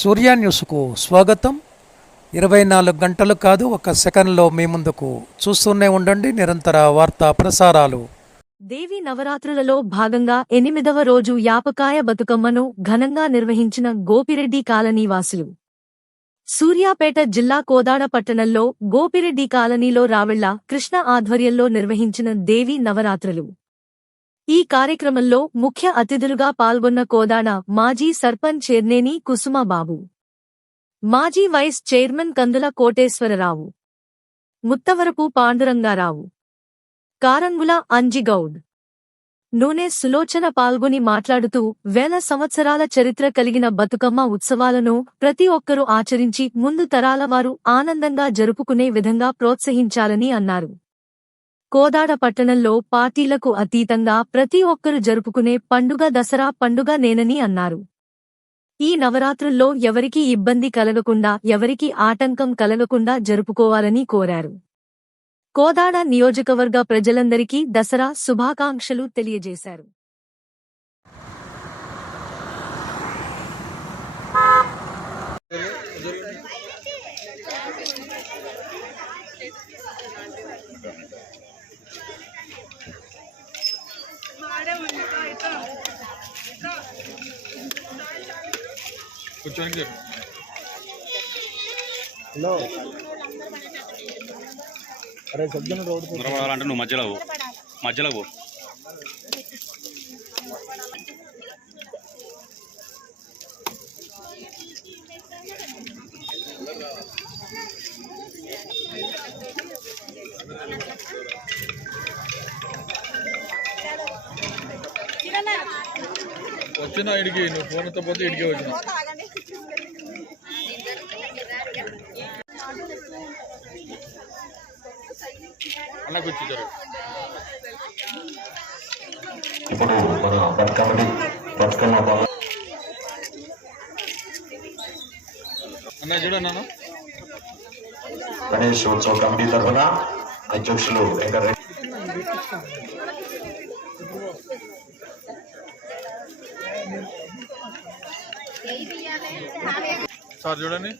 సూర్య న్యూస్కు స్వాగతం. 24 గంటలు కాదు, ఒక సెకండ్లో మీ ముందుకు. చూస్తూనే ఉండండి నిరంతర వార్తా ప్రసారాలు. దేవి నవరాత్రులలో భాగంగా 8వ రోజు యాపకాయ బతుకమ్మను ఘనంగా నిర్వహించిన గోపిరెడ్డి కాలనీవాసులు. సూర్యాపేట జిల్లా కోదాడ పట్టణంలో గోపిరెడ్డి కాలనీలో రావెళ్ల కృష్ణ ఆధ్వర్యంలో నిర్వహించిన దేవి నవరాత్రులు. ఈ కార్యక్రమంలో ముఖ్య అతిథులుగా పాల్గొన్న కోదాడ మాజీ సర్పంచ్ చెర్నేని కుసుమబాబు, మాజీ వైస్ చైర్మన్ కందుల కోటేశ్వరరావు, ముత్తవరపు పాండురంగారావు, కారంగుల అంజిగౌడ్, నూనె సులోచన పాల్గొని మాట్లాడుతూ వేల సంవత్సరాల చరిత్ర కలిగిన బతుకమ్మ ఉత్సవాలను ప్రతి ఒక్కరూ ఆచరించి ముందు తరాల వారు ఆనందంగా జరుపుకునే విధంగా ప్రోత్సహించాలని అన్నారు. కోదాడ పట్టణంలో పార్టీలకు అతీతంగా ప్రతి ఒక్కరు జరుపుకునే పండుగ దసరా పండుగ నేనని అన్నారు. ఈ నవరాత్రుల్లో ఎవరికీ ఇబ్బంది కలగకుండా, ఎవరికీ ఆటంకం కలగకుండా జరుపుకోవాలని కోరారు. కోదాడ నియోజకవర్గ ప్రజలందరికీ దసరా శుభాకాంక్షలు తెలియజేశారు. హలో, అరే సజ్జన రోడ్ అంటే నువ్వు మధ్యలో పో. వచ్చిన ఇడికి నువ్వు ఫోన్తో పోతే ఇడికే వచ్చిన అలా కూర్చుంటారు. ఇప్పుడు మన బతుకమ్మ అన్న చూడన్నా గణేష్ ఉత్సవ కమిటీ తరఫున అధ్యక్షులు వెంకటరెడ్డి సార్ చూడండి.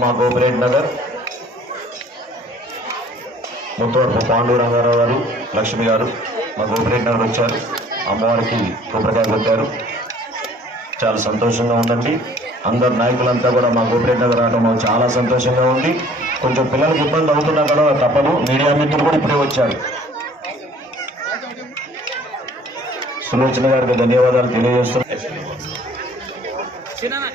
మా గోపిరెడ్డి నగర్ ముత్తవరపు పాండురంగారావు గారు, లక్ష్మి గారు మా గోపిరెడ్డి నగర్ వచ్చారు. అమ్మవారికి కొబ్బరికాయ కొట్టారు. చాలా సంతోషంగా ఉందండి. అందరు నాయకులంతా కూడా మా గోపిరెడ్డి నగర్ రావడం మాకు చాలా సంతోషంగా ఉంది. కొంచెం పిల్లలకు ఇబ్బంది అవుతున్నా కూడా తప్పదు. మీడియా మిత్రులు కూడా ఇప్పుడే వచ్చారు. సులోచన గారికి ధన్యవాదాలు తెలియజేస్తున్నాం. Yeah.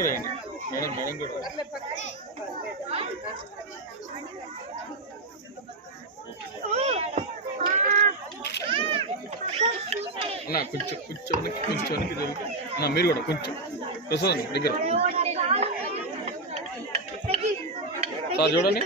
కూడా వేయండి మేడం కూడా. అన్న కొంచెం జరుగుతుంది అన్న, మీరు కూడా కొంచెం ప్రసాద్ దగ్గర సార్ చూడండి.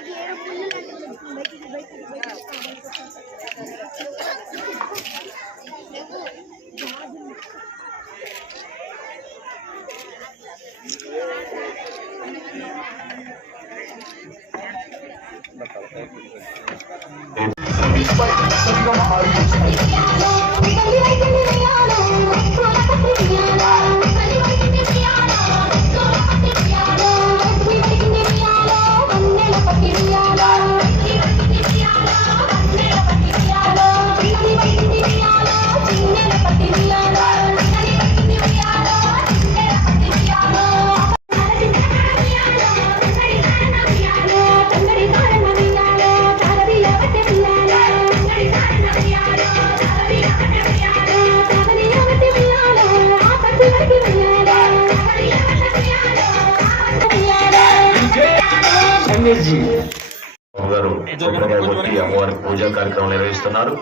గారు కొబ్బరికాయ కొట్టి అమ్మవారికి పూజా కార్యక్రమం నిర్వహిస్తున్నారు.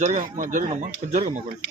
జరగమ్మా జరగమ్మా కొంచెం.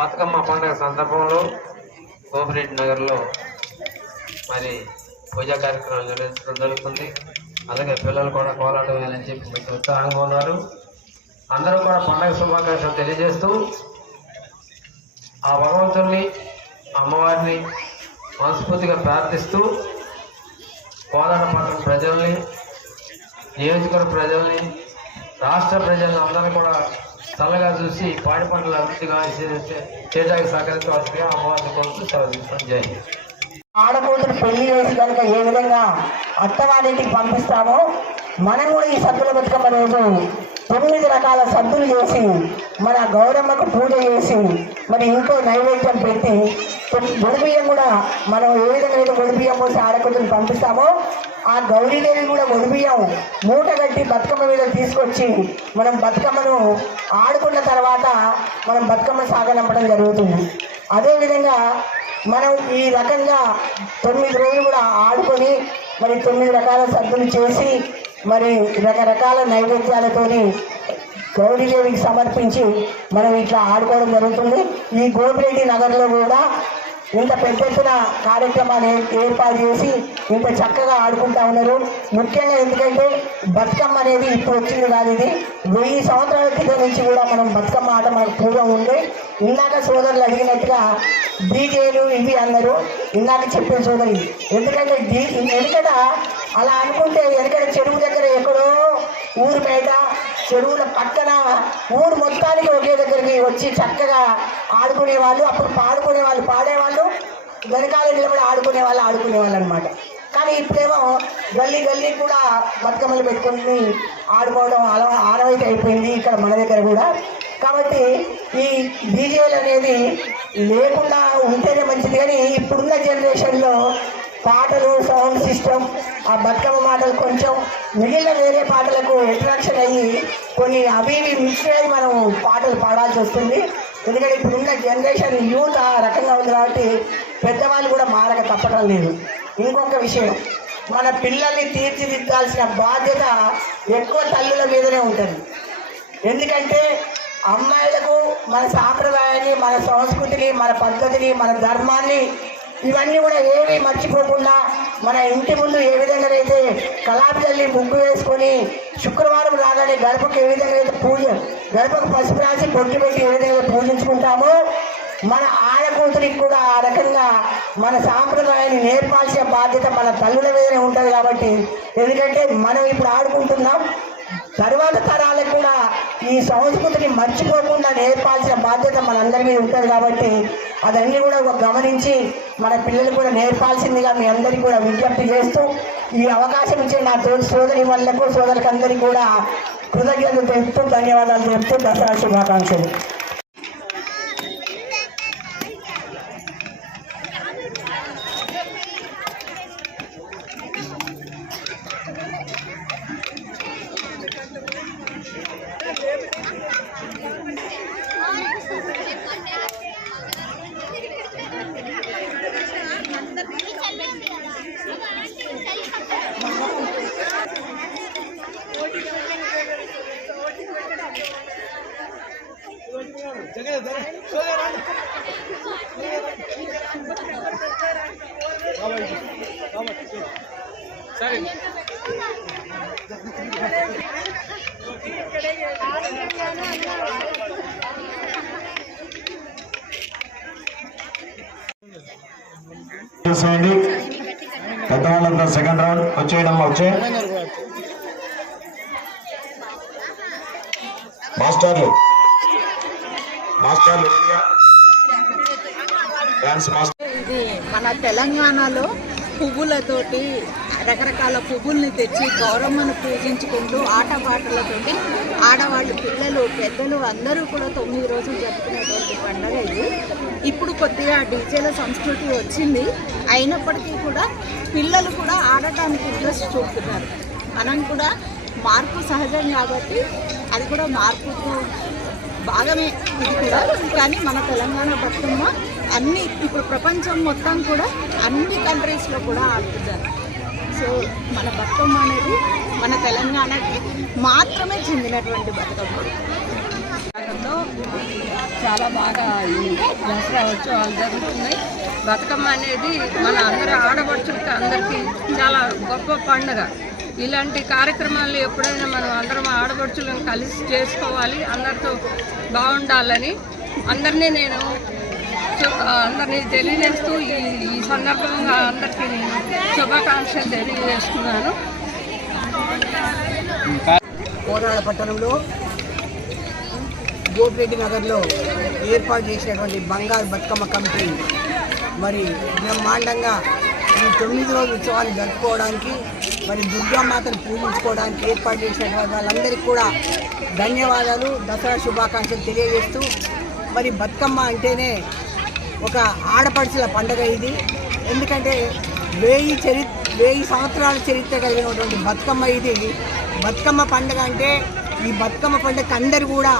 బతుకమ్మ పండుగ సందర్భంలో గోపిరెడ్డి నగర్లో మరి పూజా కార్యక్రమాలు నిర్వహించడం జరుగుతుంది. అలాగే పిల్లలు కూడా కోలాటం వేయాలని చెప్పి మంచి ఉత్సాహంగా ఉన్నారు. అందరూ కూడా పండుగ శుభాకాంక్షలు తెలియజేస్తూ ఆ భగవంతుల్ని అమ్మవారిని మనస్ఫూర్తిగా ప్రార్థిస్తూ కోలాటపట్నం ప్రజల్ని, నియోజకవర్గ ప్రజల్ని, రాష్ట్ర ప్రజలను అందరూ కూడా చల్లగా చూసి పాడి పంటలు అభివృద్ధిగా చేయడానికి సహకరించవలసిందిగా అమ్మవారిని కోరుతూ సెలవు. జై ఆడకూతురు పెళ్లి చేసి కనుక ఏ విధంగా అత్తవారింటికి పంపిస్తామో మనం కూడా ఈ సద్దుల బతుకమ్మ రోజు 9 రకాల సద్దులు చేసి మన గౌరమ్మకు పూజ చేసి మరి ఇంట్లో నైవేద్యం పెట్టి గొడిబియ్యం కూడా మనం ఏ విధంగా అయితే గొడిబియ్యం పోసి ఆడకూతురు పంపిస్తామో ఆ గౌరీదేవి కూడా గొడిబియ్యం మూట కట్టి బతుకమ్మ మీద తీసుకొచ్చి మనం బతుకమ్మను ఆడుకున్న తర్వాత మనం బతుకమ్మ సాగనంపడం జరుగుతుంది. అదేవిధంగా మనం ఈ రకంగా 9 రోజులు కూడా ఆడుకొని మరి 9 రకాల సద్దులు చేసి మరి రకరకాల నైవేద్యాలతోని గౌరీదేవికి సమర్పించి మనం ఇట్లా ఆడుకోవడం జరుగుతుంది. ఈ గోపిరెడ్డి నగర్లో కూడా ఇంత పెద్ద ఎత్తున కార్యక్రమాలు ఏర్పాటు చేసి ఇంత చక్కగా ఆడుకుంటా ఉన్నారు. ముఖ్యంగా ఎందుకంటే బతుకమ్మ అనేది ఇప్పుడు వచ్చింది కాదు, ఇది 1000 సంవత్సరాల క్రితం నుంచి కూడా మనం బతుకమ్మ ఆట మనకు పూర్వం ఉంది. ఇందాక సోదరులు అడిగినట్టుగా డీజేలు ఇవి అన్నారు, ఇందాక చెప్పిన సోదరి. ఎందుకంటే వెనుకట అలా అనుకుంటే వెనుకట చెరువు దగ్గర ఎక్కడో ఊరు బయట చెరువుల పక్కన ఊరు మొత్తానికి ఒకే దగ్గరికి వచ్చి చక్కగా ఆడుకునేవాళ్ళు. అప్పుడు పాడుకునేవాళ్ళు పాడేవాళ్ళు, వెనకాల నిలబడి ఆడుకునేవాళ్ళు అనమాట. కానీ ఇప్పుడేమో గల్లీ కూడా బతుకమ్మలు పెట్టుకుని ఆడుకోవడం ఆనవాయితీ అయిపోయింది ఇక్కడ మన దగ్గర కూడా. కాబట్టి ఈ డీజేలు అనేది లేకుండా ఉంటేనే మంచిది. కానీ ఇప్పుడున్న జనరేషన్లో పాటలు, సౌండ్ సిస్టమ్, ఆ బతుకమ్మ మాటలు కొంచెం మిగిలిన వేరే పాటలకు అట్రాక్షన్ అయ్యి కొన్ని అవి మిక్స్ అయ్యి మనం పాటలు పాడాల్సి వస్తుంది. ఎందుకంటే ఇప్పుడున్న జనరేషన్ యూత్ ఆ రకంగా ఉంది కాబట్టి పెద్దవాళ్ళు కూడా మారక తప్పడం లేదు. ఇంకొక విషయం, మన పిల్లల్ని తీర్చిదిద్దాల్సిన బాధ్యత ఎక్కువ తల్లుల మీదనే ఉంటుంది. ఎందుకంటే అమ్మాయిలకు మన సాంప్రదాయాన్ని, మన సంస్కృతిని, మన పద్ధతిని, మన ధర్మాన్ని ఇవన్నీ కూడా ఏమీ మర్చిపోకుండా మన ఇంటి ముందు ఏ విధంగా అయితే కలాపి తల్లి ముగ్గు వేసుకొని శుక్రవారం రాగానే గడపకు ఏ విధంగా అయితే గడపకు పసుపు రాసి పొట్టు పెట్టి ఏ విధంగా పూజించుకుంటామో మన ఆడకూతురికి కూడా ఆ రకంగా మన సాంప్రదాయాన్ని నేర్పాల్సిన బాధ్యత మన తల్లుల మీదనే ఉంటుంది. కాబట్టి ఎందుకంటే మనం ఇప్పుడు ఆడుకుంటున్నాం, తర్వాత తరాలకు కూడా ఈ సంస్కృతిని మర్చిపోకుండా నేర్పాల్సిన బాధ్యత మనందరి మీద ఉంటుంది. కాబట్టి అదన్నీ కూడా గమనించి మన పిల్లలు కూడా నేర్పాల్సిందిగా మీ అందరికీ కూడా విజ్ఞప్తి చేస్తూ ఈ అవకాశం ఇచ్చిన నా తోటి సోదరి వాళ్ళకు సోదరులందరికీ కూడా కృతజ్ఞతలు తెలుపుతూ ధన్యవాదాలు తెలుపుతూ దసరా శుభాకాంక్షలు. చూసేయండి. పెద్దవాళ్ళంతా సెకండ్ రౌండ్ వచ్చేయడమ్మా, వచ్చే మాస్టర్లు డాన్స్ మాస్టర్. ఇది మన తెలంగాణలో పువ్వులతోటి రకరకాల పువ్వుల్ని తెచ్చి గౌరమ్మను పూజించుకుంటూ ఆటపాటలతోటి ఆడవాళ్ళు, పిల్లలు, పెద్దలు అందరూ కూడా 9 రోజులు జరుపుకునేటువంటి పండుగ ఇది. ఇప్పుడు కొద్దిగా డీజేల సంస్కృతి వచ్చింది, అయినప్పటికీ కూడా పిల్లలు కూడా ఆడటానికి ఇంట్రెస్ట్ చూపుతున్నారు. మనం కూడా మార్పు సహజం కాబట్టి అది కూడా మార్పుకు భాగమే ఇది కూడా. కానీ మన తెలంగాణ బతుకమ్మ అన్ని ఇప్పుడు ప్రపంచం మొత్తం కూడా అన్ని కంట్రీస్లో కూడా ఆడుతున్నారు. సో మన బతుకమ్మ అనేది మన తెలంగాణకి మాత్రమే చెందినటువంటి బతుకమ్మ. చాలా బాగా ఈ దసరా ఉత్సవాలు జరుగుతున్నాయి. బతుకమ్మ అనేది మన అందరి ఆడపడుచులకి అందరికీ చాలా గొప్ప పండుగ. ఇలాంటి కార్యక్రమాలు ఎప్పుడైనా మనం అందరం ఆడపడుచులను కలిసి చేసుకోవాలి, అందరితో బాగుండాలని అందరినీ తెలియజేస్తూ ఈ సందర్భంగా అందరికీ నేను శుభాకాంక్షలు తెలియజేస్తున్నాను. కోదాడ పట్టణంలో గోపిరెడ్డి నగర్లో ఏర్పాటు చేసినటువంటి బంగారు బతుకమ్మ కమిటీ మరి బ్రహ్మాండంగా ఈ 9 రోజుల ఉత్సవాన్ని జరుపుకోవడానికి, మరి దుర్గామాతను పూజించుకోవడానికి ఏర్పాటు చేసినటువంటి వాళ్ళందరికీ కూడా ధన్యవాదాలు, దసరా శుభాకాంక్షలు తెలియజేస్తూ, మరి బతుకమ్మ అంటేనే ఒక ఆడపడుచుల పండుగ ఇది. ఎందుకంటే 1000 సంవత్సరాల చరిత్ర కలిగినటువంటి బతుకమ్మ ఇది. బతుకమ్మ పండుగ అంటే ఈ బతుకమ్మ పండుగకి అందరూ కూడా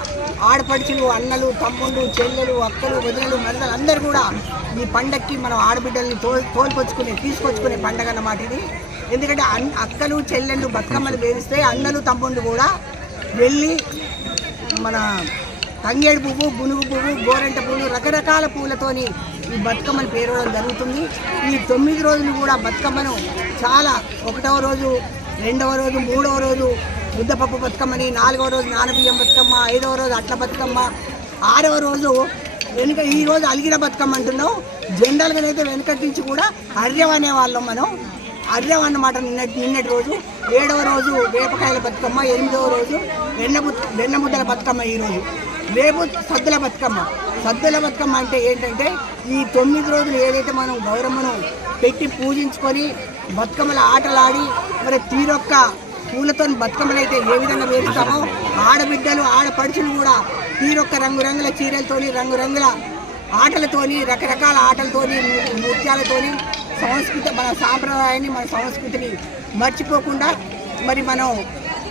ఆడపడుచులు, అన్నలు, తమ్ముళ్ళు, చెల్లెలు, అక్కలు, వదినలు, మరదలు అందరూ కూడా ఈ పండగకి మనం ఆడబిడ్డల్ని తీసుకొచ్చుకునే పండుగ అన్నమాట ఇది. ఎందుకంటే అక్కలు, చెల్లెళ్ళు బతుకమ్మలు వేరిస్తే అన్నలు, తమ్ముళ్ళు కూడా వెళ్ళి మన తంగేడు పువ్వు, గునుగు పువ్వు, గోరంట పువ్వులు, రకరకాల పువ్వులతోని ఈ బతుకమ్మను పేరవడం జరుగుతుంది. ఈ 9 రోజులు కూడా బతుకమ్మను చాలా 1వ రోజు, 2వ రోజు, 3వ రోజు ముద్దపప్పు బతుకమ్మని, 4వ రోజు నానబియ్యం బతుకమ్మ, 5వ రోజు అట్ల బతుకమ్మ, 6వ రోజు ఈ రోజు అలిగిన బతుకమ్మ అంటున్నాం. జనరల్గా అయితే వెనకటి నుంచి కూడా అర్యం అనేవాళ్ళం మనం. అర్యం అన్నమాట నిన్నటి రోజు. 7వ రోజు వేపకాయల బతుకమ్మ, 8వ రోజు వెన్న ముద్దల బతుకమ్మ. ఈరోజు రేపు సద్దుల బతుకమ్మ. సద్దుల బతుకమ్మ అంటే ఏంటంటే ఈ 9 రోజులు ఏదైతే మనం గౌరమ్మను పెట్టి పూజించుకొని బతుకమ్మల ఆటలాడి మరి తీరొక్క పూలతో బతుకమ్మలు అయితే ఏ విధంగా వేస్తామో ఆడబిడ్డలు, ఆడపడుచులు కూడా తీరొక్క రంగురంగుల చీరలతోని, రంగురంగుల ఆటలతోని, రకరకాల ఆటలతోని, నృత్యాలతోని మన సాంప్రదాయాన్ని, మన సంస్కృతిని మర్చిపోకుండా మరి మనం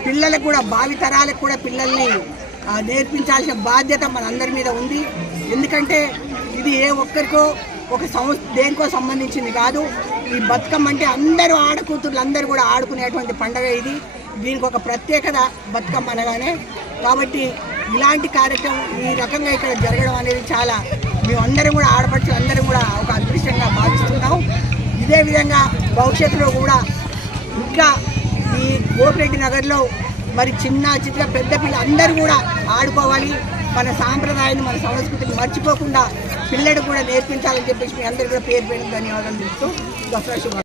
పిల్లలకు కూడా, భావితరాలకు కూడా పిల్లల్ని నేర్పించాల్సిన బాధ్యత మనందరి మీద ఉంది. ఎందుకంటే ఇది ఏ ఒక్కరికో దేనికో సంబంధించింది కాదు. ఈ బతుకమ్మ అంటే అందరూ ఆడకూతుర్లు అందరూ కూడా ఆడుకునేటువంటి పండుగ ఇది. దీనికి ఒక ప్రత్యేకత బతుకమ్మ అనగానే. కాబట్టి ఇలాంటి కార్యక్రమం ఈ రకంగా ఇక్కడ జరగడం అనేది చాలా మేమందరం కూడా ఆడపడుచు అందరం కూడా ఒక అదృష్టంగా భావిస్తున్నాం. ఇదే విధంగా భవిష్యత్తులో కూడా ఇంకా ఈ గోపిరెడ్డి నగర్లో మరి చిన్న చిన్న పెద్ద పిల్లలు అందరూ కూడా ఆడుకోవాలి, మన సాంప్రదాయాన్ని మన సంస్కృతిని మర్చిపోకుండా పిల్లలకు కూడా నేర్పించాలని చెప్పేసి మీ అందరూ కూడా పేరు ధన్యవాదాలు చెప్తూ దసరా శుభాకాంక్షలు.